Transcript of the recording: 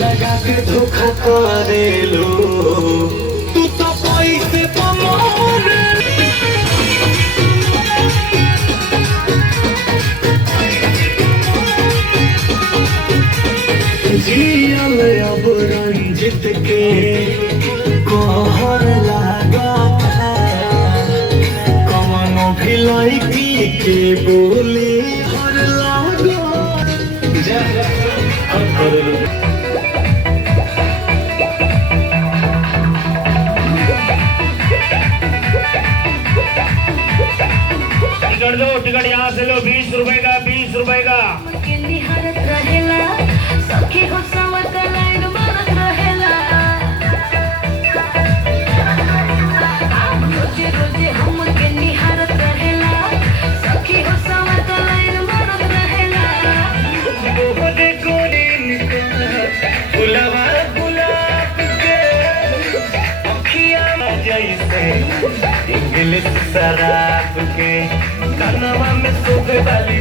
लगा के धोखा करेलो तू तो पैसे पमारे जियल अब रंजित के कहर लागा कमनो भी लड़की के बोली हर लागा टिकट दो, टिकट यहाँ से लो। 20 रुपए का, 20 रुपए का। इंग्लिश शराब के कनवा में सोखे वाली